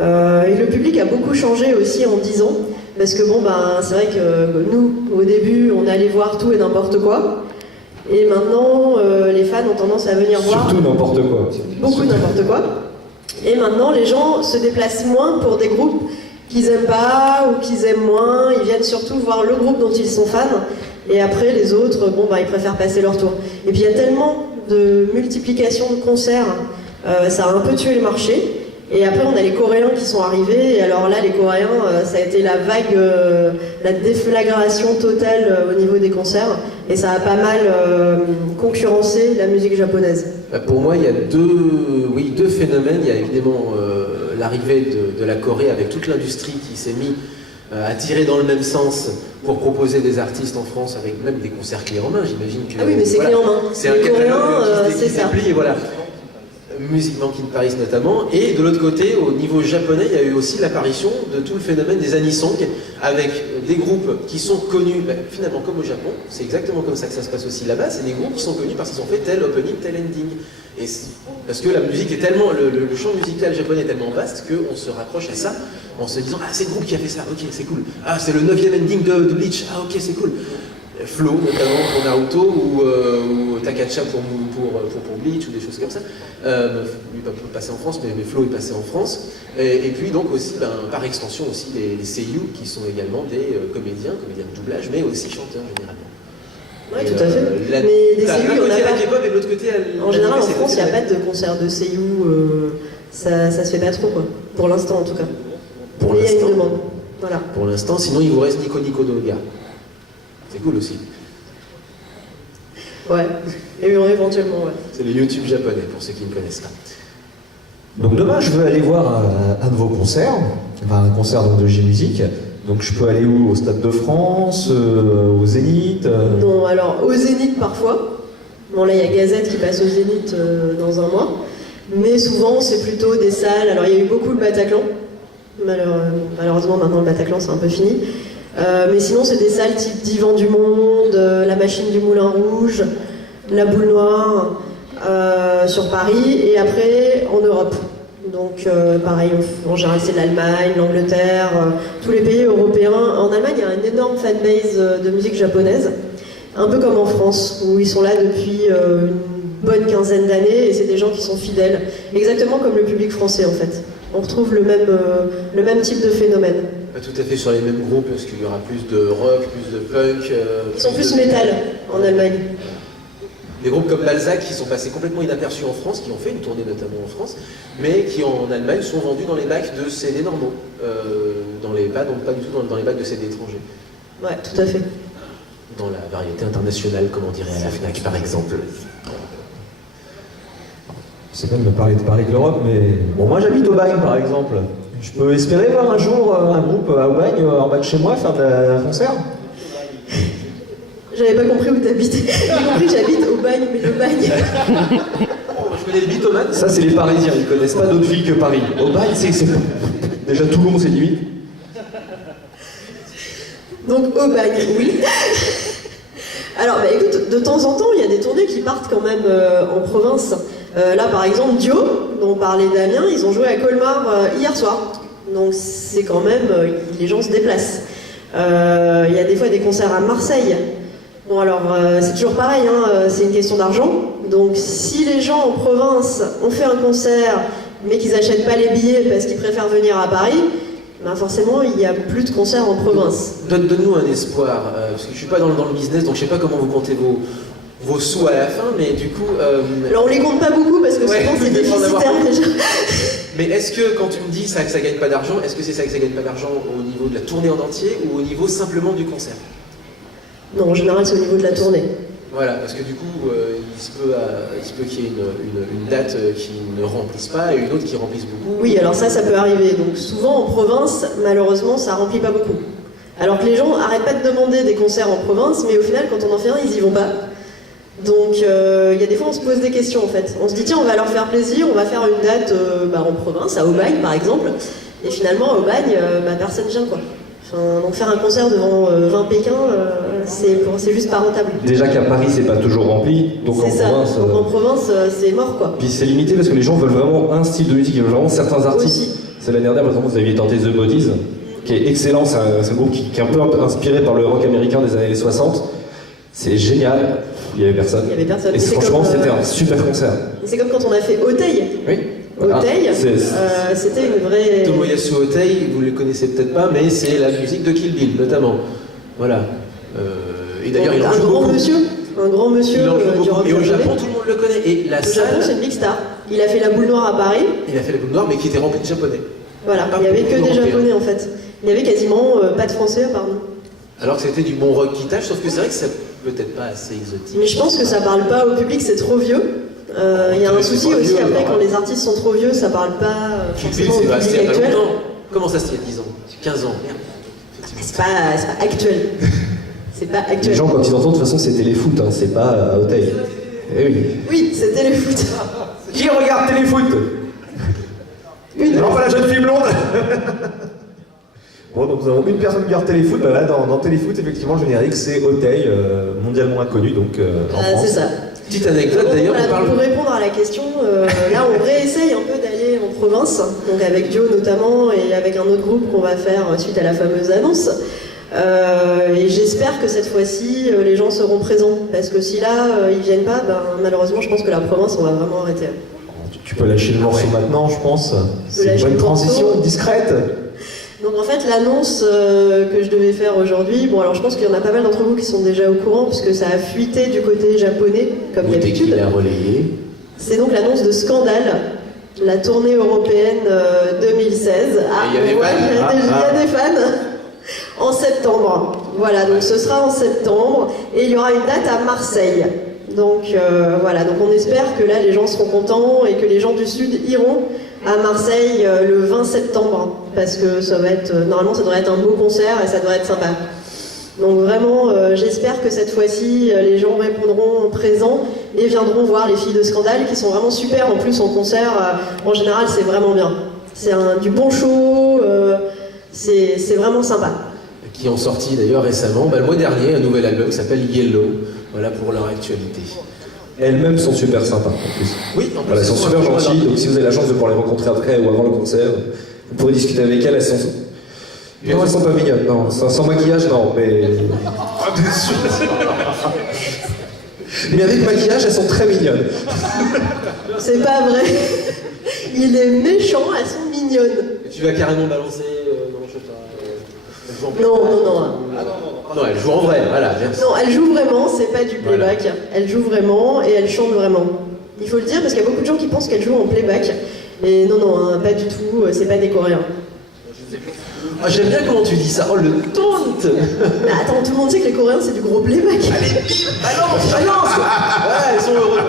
Et le public a beaucoup changé aussi en 10 ans, parce que bon, ben, c'est vrai que nous, au début, on allait voir tout et n'importe quoi, et maintenant, les fans ont tendance à venir voir... Surtout n'importe quoi. Beaucoup n'importe quoi. Et maintenant, les gens se déplacent moins pour des groupes qu'ils aiment pas ou qu'ils aiment moins. Ils viennent surtout voir le groupe dont ils sont fans. Et après, les autres, bon, bah, ils préfèrent passer leur tour. Et puis, il y a tellement de multiplication de concerts, ça a un peu tué le marché. Et après, on a les Coréens qui sont arrivés. Et alors là, les Coréens, ça a été la vague, la déflagration totale au niveau des concerts. Et ça a pas mal concurrencé la musique japonaise. Pour moi, il y a deux phénomènes. Il y a évidemment l'arrivée de la Corée avec toute l'industrie qui s'est mise à tirer dans le même sens pour proposer des artistes en France avec même des concerts clés en main. J'imagine que... Ah oui, mais c'est clé en main. C'est un les catalogue Coréens, qui se déplie, et voilà. Musique Bank in Paris notamment, et de l'autre côté, au niveau japonais, il y a eu aussi l'apparition de tout le phénomène des anisong, avec des groupes qui sont connus, finalement comme au Japon, c'est exactement comme ça que ça se passe aussi là-bas, c'est des groupes qui sont connus parce qu'ils ont fait tel opening, tel ending. Et parce que la musique est tellement, le champ musical japonais est tellement vaste qu'on se raccroche à ça en se disant « Ah, c'est le groupe qui a fait ça, ok, c'est cool. Ah, c'est le 9e ending de Bleach, ah ok, c'est cool. » Flo, notamment pour Naruto, ou Takacha pour Bleach, ou des choses comme ça. Lui pas passé en France, mais Flo est passé en France. Et puis donc aussi, par extension aussi, les seiyuu, qui sont également des comédiens de doublage, mais aussi chanteurs généralement. Oui, tout à fait. Mais des seiyuu, il y en a pas. K-pop et de l'autre côté, en général, en France, il n'y a pas de concert de seiyuu. Ça se fait pas trop, quoi. Pour l'instant, en tout cas. Pour mais il y a l'instant. une demande. Voilà. Pour l'instant, sinon il vous reste Nico Nico Dolga. C'est cool aussi. Ouais, et éventuellement, ouais. C'est le YouTube japonais, pour ceux qui ne connaissent pas. Donc demain, je veux aller voir un de vos concerts, enfin un concert donc, de G-Music. Donc je peux aller où? Au Stade de France, au Zénith Non, alors au Zénith parfois. Bon là, il y a Gazette qui passe au Zénith dans un mois. Mais souvent, c'est plutôt des salles. Alors il y a eu beaucoup le Bataclan. Malheureusement, maintenant le Bataclan, c'est un peu fini. Mais sinon, c'est des salles type Divan du Monde, la Machine du Moulin Rouge, la Boule Noire, sur Paris, et après en Europe. Donc pareil, en général c'est l'Allemagne, l'Angleterre, tous les pays européens. En Allemagne, il y a une énorme fanbase de musique japonaise, un peu comme en France, où ils sont là depuis une bonne quinzaine d'années, et c'est des gens qui sont fidèles, exactement comme le public français en fait. On retrouve le même type de phénomène. Pas tout à fait sur les mêmes groupes, parce qu'il y aura plus de rock, plus de punk. Ils sont plus métal en Allemagne. Des groupes comme Balzac qui sont passés complètement inaperçus en France, qui ont fait une tournée notamment en France, mais qui en Allemagne sont vendus dans les bacs de CD normaux, donc pas du tout dans les bacs de CD étrangers. Ouais, tout à fait. Dans la variété internationale, comme on dirait à la FNAC par exemple. C'est pas de me parler de l'Europe, mais bon, moi j'habite au Bagne par exemple. Je peux espérer voir un jour un groupe à Aubagne en bas de chez moi faire un concert? J'avais pas compris où t'habitais. J'ai compris que j'habite au Bagne, mais le Bagne. Je connais les bitomanes. Ça, c'est les Parisiens, ils connaissent pas d'autres villes que Paris. Au Bagne, c'est déjà Toulon, c'est limite. Donc au Bagne, oui. Alors, écoute, de temps en temps, il y a des tournées qui partent quand même en province. Là, par exemple, Dio, dont parlait Damien, ils ont joué à Colmar hier soir. Donc c'est quand même, les gens se déplacent. Il y a des fois des concerts à Marseille. Bon alors, c'est toujours pareil, c'est une question d'argent. Donc si les gens en province ont fait un concert, mais qu'ils n'achètent pas les billets parce qu'ils préfèrent venir à Paris, ben forcément, il n'y a plus de concerts en province. Donne-nous un espoir, parce que je ne suis pas dans le business, donc je ne sais pas comment vous comptez vos sous à la fin, mais du coup... Alors on les compte pas beaucoup parce que souvent c'est déficitaire déjà. Mais est-ce que quand tu me dis ça que ça gagne pas d'argent, est-ce que c'est ça que ça gagne pas d'argent au niveau de la tournée en entier ou au niveau simplement du concert? Non, en général c'est au niveau de la tournée. Voilà, parce que du coup, il se peut qu'il y ait une date qui ne remplisse pas et une autre qui remplisse beaucoup. Oui, alors ça peut arriver. Donc souvent en province, malheureusement, ça remplit pas beaucoup. Alors que les gens arrêtent pas de demander des concerts en province, mais au final, quand on en fait un, ils y vont pas. Donc il y a des fois on se pose des questions en fait. On se dit tiens, on va leur faire plaisir, on va faire une date en province, à Aubagne par exemple. Et finalement à Aubagne, personne vient quoi. Enfin, donc faire un concert devant 20 Pékin, c'est juste pas rentable. Déjà qu'à Paris c'est pas toujours rempli, donc en province... Donc en province c'est mort quoi. Puis c'est limité parce que les gens veulent vraiment un style de musique, ils veulent vraiment certains artistes. Aussi. C'est l'année dernière, par exemple, vous aviez tenté The Bodies, qui est excellent, c'est un groupe qui est un peu inspiré par le rock américain des années 60. C'est génial, il y avait personne. Il y avait personne. Et franchement, c'était un super concert. C'est comme quand on a fait Auteuil. Oui. Auteuil, c'était une vraie... Tomoyasu Auteuil, vous ne le connaissez peut-être pas, mais c'est la musique de Kill Bill, notamment. Voilà. Et d'ailleurs, il en joue beaucoup. Un grand monsieur Il en joue du beaucoup. rock Et au japonais. Japon, tout le monde le connaît. Et la Au Japon, c'est salle, une big star. Il a fait la boule noire à Paris. il a fait la boule noire, mais qui était remplie de japonais. Voilà, Pas il n'y avait beaucoup que des d'Européens. japonais en fait. Il n'y avait quasiment pas de français à part nous. Alors que c'était du bon rock qui tâche, sauf que c'est vrai que c'est peut-être pas assez exotique. Mais je pense que ça parle pas au public, c'est trop vieux. Il y a un souci aussi après quand les artistes sont trop vieux, ça parle pas Kill Bill, forcément au c'est public il y a pas actuel. longtemps. Comment ça, c'était il y a 10 ans 15 ans, merde. C'est pas actuel. C'est pas Les actuel. gens, quand ils entendent, de toute façon, c'est Téléfoot, hein, c'est pas Auteuil. Eh oui. Oui, c'est Téléfoot. Qui regarde Téléfoot? Non, pas la jeune fille blonde. Bon, donc nous avons une personne qui regarde Téléfoot. Bah là, dans Téléfoot, effectivement, le générique, c'est Auteuil, mondialement inconnu, donc en France. C'est ça. Petite anecdote d'ailleurs, Voilà, on parle. pour répondre à la question, là on réessaye un peu d'aller en province, donc avec Dio notamment et avec un autre groupe qu'on va faire suite à la fameuse annonce. Et j'espère que cette fois-ci les gens seront présents, parce que si là ils viennent pas, ben, malheureusement je pense que la province on va vraiment arrêter. Tu peux lâcher le morceau maintenant, je pense. C'est une lâcher bonne le transition, morceau. discrète. Donc en fait l'annonce que je devais faire aujourd'hui, bon alors je pense qu'il y en a pas mal d'entre vous qui sont déjà au courant puisque ça a fuité du côté japonais comme Dès d'habitude. qu'il a relayé. C'est donc l'annonce de Scandale, la tournée européenne 2016. Ah, il y a des on voit fans. qu'il y a des fans. En septembre. Voilà, donc ce sera en septembre et il y aura une date à Marseille. Donc voilà, donc on espère que là les gens seront contents et que les gens du Sud iront à Marseille le 20 septembre parce que ça va être, normalement ça devrait être un beau concert et ça devrait être sympa. Donc vraiment, j'espère que cette fois-ci, les gens répondront présents et viendront voir les filles de Scandale qui sont vraiment super. En plus, en concert, en général, c'est vraiment bien. C'est du bon show, c'est vraiment sympa. Qui ont sorti d'ailleurs récemment, le mois dernier, un nouvel album qui s'appelle Yellow. Voilà pour leur actualité. Elles-mêmes sont super sympas en plus. Oui, en plus, Voilà, elles sont super gentilles, donc si vous avez la chance de pouvoir les rencontrer après ou avant le concert, vous pourrez discuter avec elles, elles sont... Non, elles sont pas mignonnes, non. Sans maquillage, non, mais... Mais avec maquillage, elles sont très mignonnes. C'est pas vrai. Il est méchant, elles sont mignonnes. Tu vas carrément balancer non, je sais pas. Elle joue en Non, playback. non, non. Ah non, elle joue en vrai, voilà, merci. Non, elle joue vraiment, c'est pas du playback. Elle joue vraiment et elle chante vraiment. Il faut le dire parce qu'il y a beaucoup de gens qui pensent qu'elle joue en playback. Mais non, non, hein, pas du tout, c'est pas des Coréens. Ah, j'aime bien comment tu dis ça, oh le taunt. Mais attends, tout le monde sait que les Coréens c'est du gros playback. Allez, bim, balance. Ouais, elles sont heureux.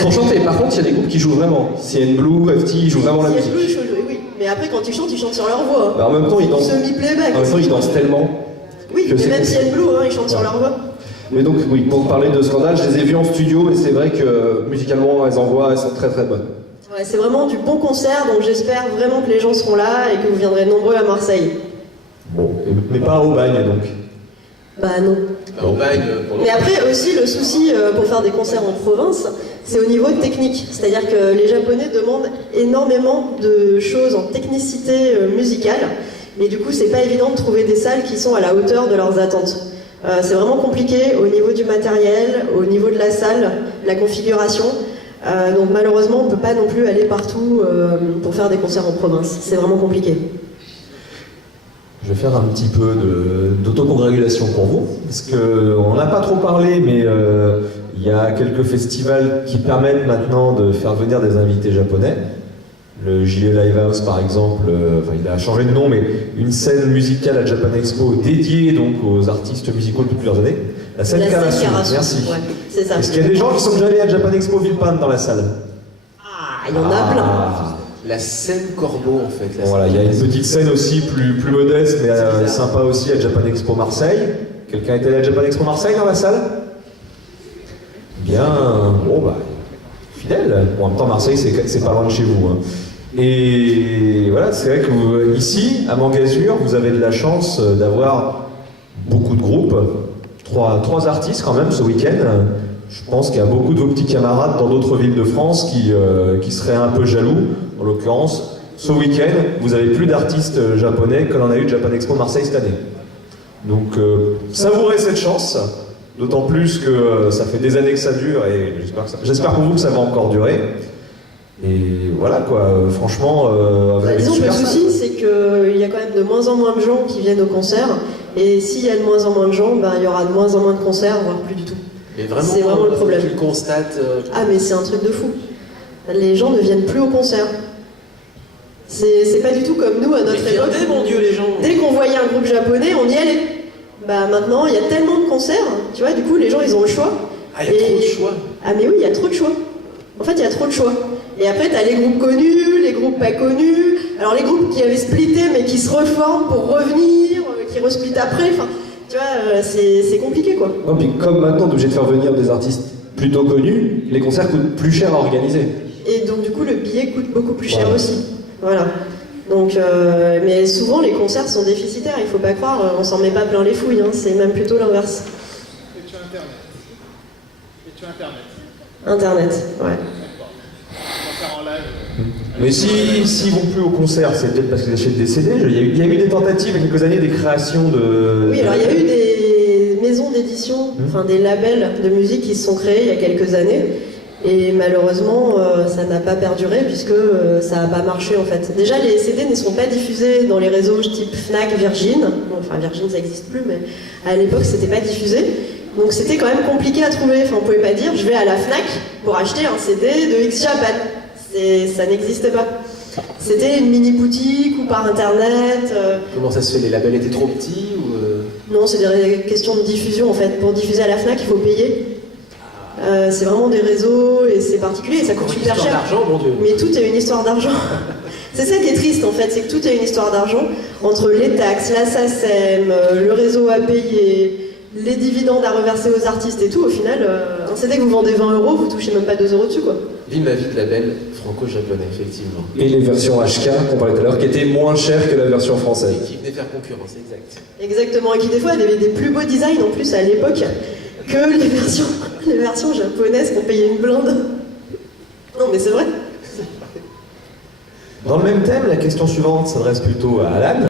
Pour chanter, par contre, il y a des groupes qui jouent vraiment. CN Blue, FT, ils jouent vraiment la Si musique. elle joue, oui. Mais après, quand ils chantent sur leur voix. Bah, en même temps, ils dansent. Semi-playback. En même temps, ils dansent tellement. Oui, que mais c'est même si possible. elle Blue, hein, ils chantent sur leur voix. Mais donc, oui, pour parler de Scandale, je les ai vus en studio et c'est vrai que musicalement, elles envoient, elles sont très très bonnes. Ouais, c'est vraiment du bon concert, donc j'espère vraiment que les gens seront là et que vous viendrez nombreux à Marseille. Bon, mais pas au bagne donc. Bah non. Au bagne, pour Mais après aussi le souci pour faire des concerts en province, c'est au niveau technique. C'est-à-dire que les Japonais demandent énormément de choses en technicité musicale, et du coup c'est pas évident de trouver des salles qui sont à la hauteur de leurs attentes. C'est vraiment compliqué au niveau du matériel, au niveau de la salle, la configuration. Donc malheureusement on ne peut pas non plus aller partout pour faire des concerts en province. C'est vraiment compliqué. Je vais faire un petit peu d'autocongratulation pour vous, parce qu'on n'a pas trop parlé, mais il y a quelques festivals qui permettent maintenant de faire venir des invités japonais. Le JE Livehouse par exemple, il a changé de nom, mais une scène musicale à Japan Expo dédiée donc aux artistes musicaux depuis plusieurs années. La scène Karasu, merci. Ouais, c'est ça. Est-ce qu'il y a des gens qui sont déjà allés à Japan Expo Villepinte dans la salle? Ah, il y en a plein. la scène Corbeau en fait. Bon, voilà, il y a une petite scène aussi plus modeste, mais sympa aussi à Japan Expo Marseille. Quelqu'un est allé à Japan Expo Marseille dans la salle? Bien, bon bah, fidèle. Bon, en même temps, Marseille, c'est pas loin de chez vous. Hein. Et voilà, c'est vrai que vous, ici, à Mangasure, vous avez de la chance d'avoir beaucoup de groupes. Trois artistes quand même ce week-end. Je pense qu'il y a beaucoup de vos petits camarades dans d'autres villes de France qui seraient un peu jaloux. En l'occurrence, ce week-end, vous avez plus d'artistes japonais que l'on a eu de Japan Expo Marseille cette année. Donc savourez cette chance, d'autant plus que ça fait des années que ça dure et j'espère pour vous que ça va encore durer. Et voilà quoi, franchement, vous avez disons que le super souci, c'est qu'il y a quand même de moins en moins de gens qui viennent au concert, et s'il y a de moins en moins de gens, ben, il y aura de moins en moins de concerts, voire plus du tout. Mais vraiment, C'est vraiment le problème. tu le constates. Ah mais c'est un truc de fou. Les gens ne viennent plus au concert. C'est pas du tout comme nous à notre Mais époque. regardez, mon Dieu, les gens. Dès qu'on voyait un groupe japonais, on y allait. Bah maintenant, il y a tellement de concerts, tu vois, du coup les gens ils ont le choix. Ah, il y a trop de choix. Ah mais oui, il y a trop de choix. En fait, il y a trop de choix. Et après, t'as les groupes connus, les groupes pas connus. Alors les groupes qui avaient splitté mais qui se reforment pour revenir, qui resplitent après. Enfin, tu vois, c'est compliqué quoi. Non, puis comme maintenant, on est obligé de faire venir des artistes plutôt connus, les concerts coûtent plus cher à organiser. Et donc du coup, le billet coûte beaucoup plus cher Voilà. aussi. Voilà. Donc, mais souvent les concerts sont déficitaires. Il faut pas croire, on s'en met pas plein les fouilles. Hein, c'est même plutôt l'inverse. Et tu as Internet. Et tu as Internet. Internet, ouais. Concert en live. Mais s'ils vont plus au concert, c'est peut-être parce qu'ils achètent des CD. Il y a eu des tentatives il y a quelques années, des créations de... Oui, alors il y a eu des maisons d'édition, enfin des labels de musique qui se sont créés il y a quelques années. Et malheureusement, ça n'a pas perduré puisque ça n'a pas marché en fait. Déjà, les CD ne sont pas diffusés dans les réseaux type Fnac, Virgin. Bon, enfin, Virgin, ça n'existe plus, mais à l'époque, c'était pas diffusé. Donc c'était quand même compliqué à trouver. Enfin, on pouvait pas dire, je vais à la Fnac pour acheter un CD de X Japan. Ça n'existait pas. C'était une mini boutique ou par internet. Comment ça se fait? Les labels étaient trop petits ou Non, c'est des questions de diffusion en fait. Pour diffuser à la Fnac, il faut payer. C'est vraiment des réseaux et c'est particulier et ça coûte super cher. d'argent, mon Dieu. Mais tout est une histoire d'argent. C'est ça qui est triste en fait, c'est que tout est une histoire d'argent entre les taxes, la SACEM, le réseau à payer, les dividendes à reverser aux artistes et tout. Au final, un CD que vous vendez 20 €, vous touchez même pas 2 € dessus quoi. Vive ma vie de label franco-japonais, effectivement. Et les versions HK qu'on parlait tout à l'heure, qui étaient moins chères que la version française. Et qui venait faire concurrence, exact. Exactement, et qui des fois avaient des plus beaux designs en plus à l'époque que les versions japonaises qu'on payait une blinde. Non mais c'est vrai. Dans le même thème, la question suivante s'adresse plutôt à Alan.